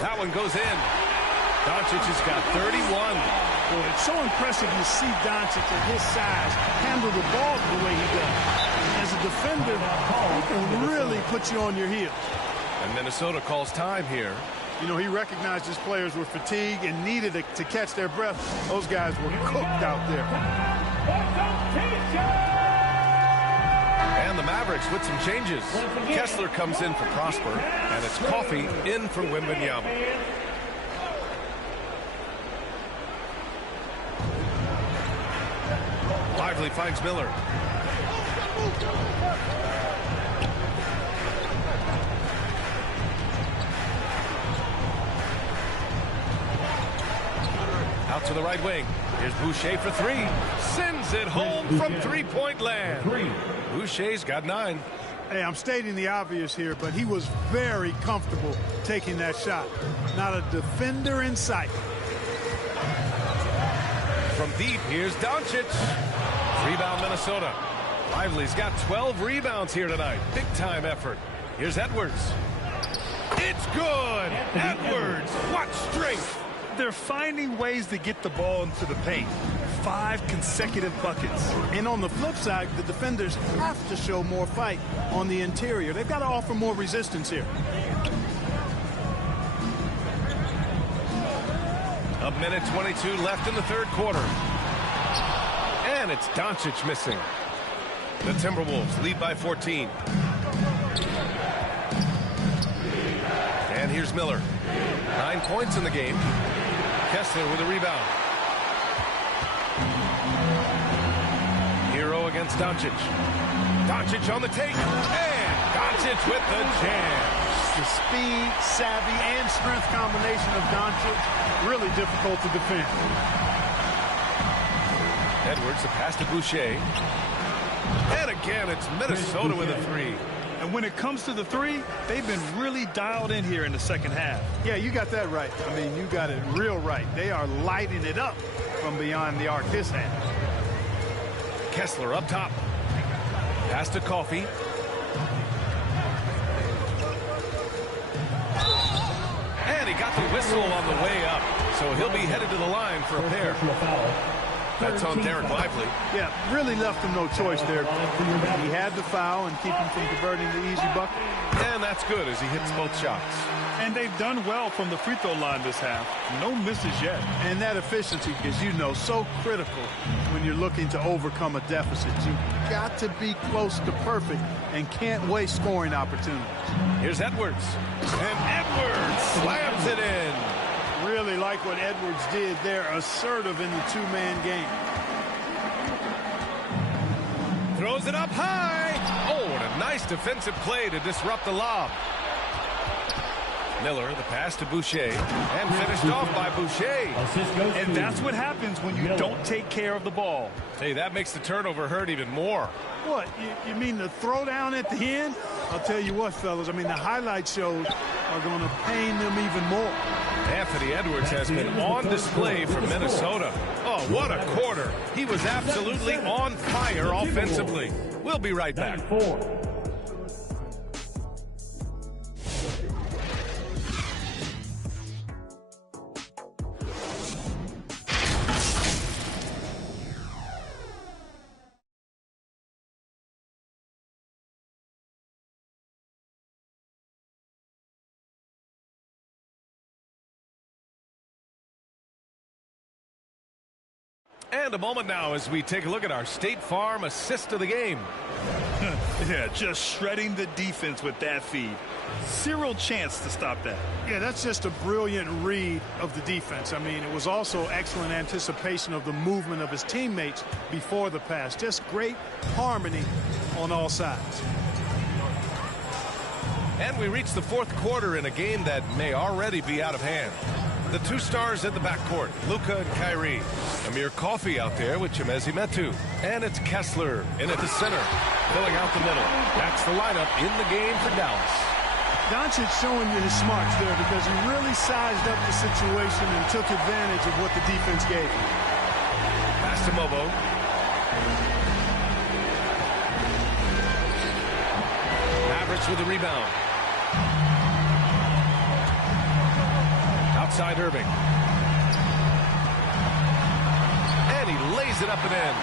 That one goes in. Doncic has got 31. Boy, it's so impressive to see Doncic at his size handle the ball the way he does. As a defender, he can really put you on your heels. And Minnesota calls time here. You know, he recognized his players were fatigued and needed to catch their breath. Those guys were cooked out there. And the Mavericks with some changes. Kessler comes in for Prosper, and it's Coffey in for Wembanyama. Lively finds Miller. Out to the right wing. Here's Boucher for 3. Sends it home from three-point land. Boucher's got 9. Hey, I'm stating the obvious here, but he was very comfortable taking that shot. Not a defender in sight. From deep, here's Doncic. Rebound Minnesota. Lively's got 12 rebounds here tonight. Big-time effort. Here's Edwards. It's good! Edwards! What strength! They're finding ways to get the ball into the paint. 5 consecutive buckets. And on the flip side, the defenders have to show more fight on the interior. They've got to offer more resistance here. A minute 22 left in the third quarter. And it's Doncic missing. The Timberwolves lead by 14. And here's Miller. 9 points in the game. Kessler with a rebound. Hero against Doncic. Doncic on the take. And Doncic with the jam. The speed, savvy, and strength combination of Doncic, really difficult to defend. Edwards, a pass to Boucher. And again, it's Minnesota with a 3. And when it comes to the 3, they've been really dialed in here in the second half. Yeah, you got that right. I mean, you got it real right. They are lighting it up from beyond the arc this half. Kessler up top. Pass to Coffey. And he got the whistle on the way up. So he'll be headed to the line for a pair. That's on Derek Lively. Yeah, really left him no choice there. He had the foul and keep him from converting the easy bucket. And that's good as he hits both shots. And they've done well from the free throw line this half. No misses yet. And that efficiency is, you know, so critical when you're looking to overcome a deficit. You've got to be close to perfect and can't waste scoring opportunities. Here's Edwards. And Edwards slams it in. Really like what Edwards did there, assertive in the two-man game. Throws it up high. Oh, what a nice defensive play to disrupt the lob. Miller, the pass to Boucher, and finished off by Boucher. And that's what happens when you don't take care of the ball. Hey, that makes the turnover hurt even more. What, you mean the throwdown at the end? I'll tell you what, fellas, I mean, the highlight shows are going to pain them even more. Anthony Edwards has been on display for Minnesota. Oh, what a quarter. He was absolutely on fire offensively. We'll be right back. And a moment now as we take a look at our State Farm assist of the game. Yeah, just shredding the defense with that feed. Zero chance to stop that. Yeah, that's just a brilliant read of the defense. I mean, it was also excellent anticipation of the movement of his teammates before the pass. Just great harmony on all sides. And we reach the fourth quarter in a game that may already be out of hand. The two stars in the backcourt, Luka and Kyrie. Amir Coffey out there with Chimezi Metu. And it's Kessler in at the center, filling out the middle. That's the lineup in the game for Dallas. Doncic showing you his smarts there because he really sized up the situation and took advantage of what the defense gave him. Pass to Mobo. Mavericks with the rebound. Outside Irving. And he lays it up and in.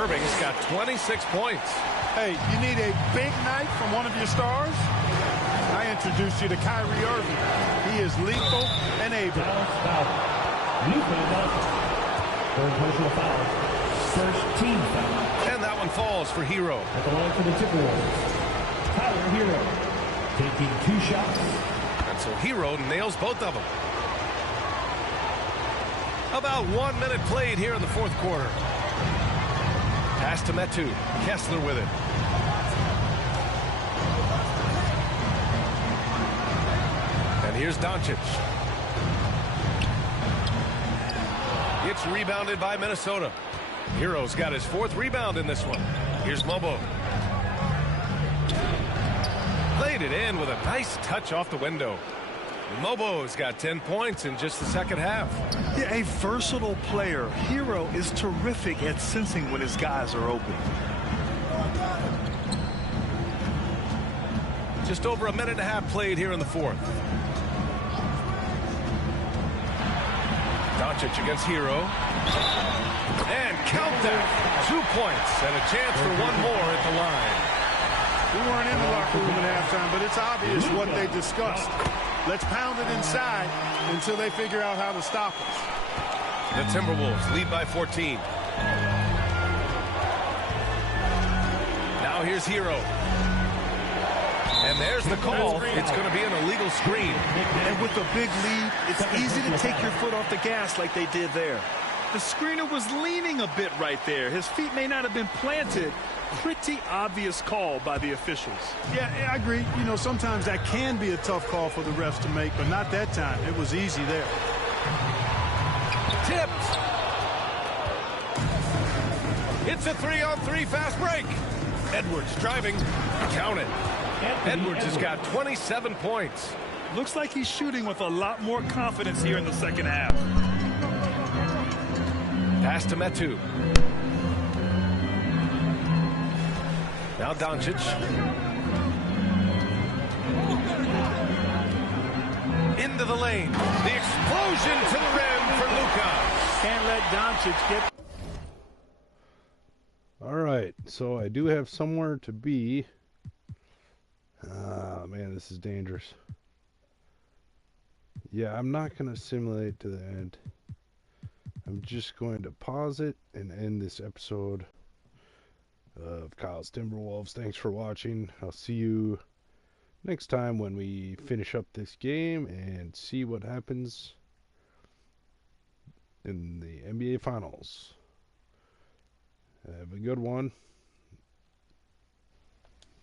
Irving's got 26 points. Hey, you need a big night from one of your stars? I introduce you to Kyrie Irving. He is lethal and able. Third personal foul. First team foul. And that one falls for Hero. At the line for the Timberwolves, Tyler Hero taking 2 shots. And so Hero nails both of them. About 1 minute played here in the fourth quarter. Pass to Metu. Kessler with it. And here's Doncic. It's rebounded by Minnesota. Hero's got his 4th rebound in this one. Here's Mobo. Played it in with a nice touch off the window. Mobo's got 10 points in just the second half. Yeah, a versatile player. Hero is terrific at sensing when his guys are open. Just over a minute and a half played here in the fourth. Doncic against Hero. And count that. 2 points and a chance for one more at the line. We weren't in the locker room at halftime, but it's obvious what they discussed. Let's pound it inside until they figure out how to stop us. The Timberwolves lead by 14. Now here's Hero. And there's the call. It's going to be an illegal screen. And with a big lead, it's easy to take your foot off the gas like they did there. The screener was leaning a bit right there. His feet may not have been planted. Pretty obvious call by the officials. Yeah, I agree. You know, sometimes that can be a tough call for the refs to make, but not that time. It was easy there. Tipped. It's a 3-on-3 fast break. Edwards driving. Count it. Edwards has got 27 points. Looks like he's shooting with a lot more confidence here in the second half. Pass to Metu. Now Doncic. Into the lane. The explosion to the rim for Luka. Can't let Doncic get... All right, so I do have somewhere to be. Ah, man, this is dangerous. Yeah, I'm not going to simulate to the end. I'm just going to pause it and end this episode of Kyle's Timberwolves. Thanks for watching. I'll see you next time when we finish up this game and see what happens in the NBA Finals. Have a good one.